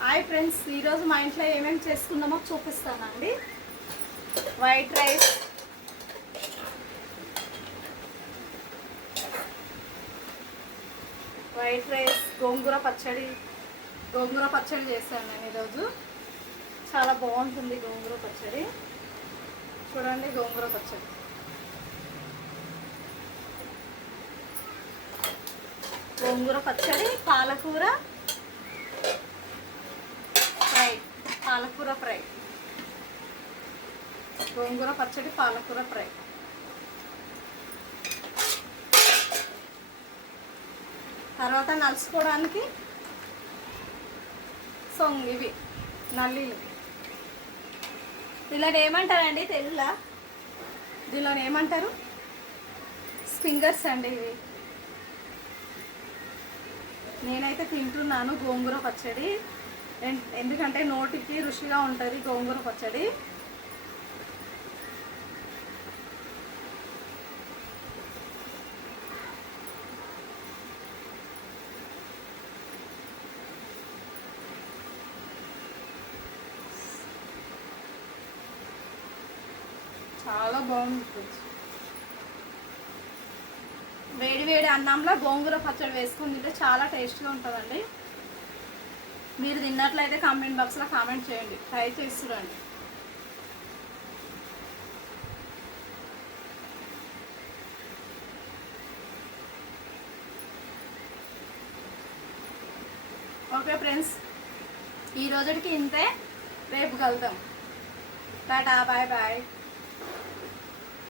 Hi friends, ఈరోజు మా ఇంట్లో ఏమేమి చేసుకుందామో చూపిస్తానండి. వైట్ రైస్, గోంగూర పచ్చడి చేశాను నేను ఈరోజు. చాలా బాగుంటుంది గోంగూర పచ్చడి. చూడండి, గోంగూర పచ్చడి, పాలకూర ఫ్రై, గోంగూర పచ్చడి, పాలకూర ఫ్రై. తర్వాత నలుచుకోవడానికి ఇవి నల్లీలు. దీనిలో ఏమంటారండి తెలుగులో? దీనిలో ఏమంటారు? ఫింగర్స్ అండి ఇవి. నేనైతే తింటున్నాను గోంగూర పచ్చడి, ఎందుకంటే నోటికి రుచిగా ఉంటుంది గోంగూర పచ్చడి. చాలా బాగుంటుంది. వేడి వేడి అన్నంలో గోంగూర పచ్చడి వేసుకుని తింటే చాలా టేస్ట్గా ఉంటుందండి. మీరు తిన్నట్లయితే కామెంట్ బాక్స్లో కామెంట్ చేయండి, ట్రై చేసి చూడండి. ఓకే ఫ్రెండ్స్, ఈ రోజుకి ఇంతే. రేపు కలుద్దాం. Tata, bye bye.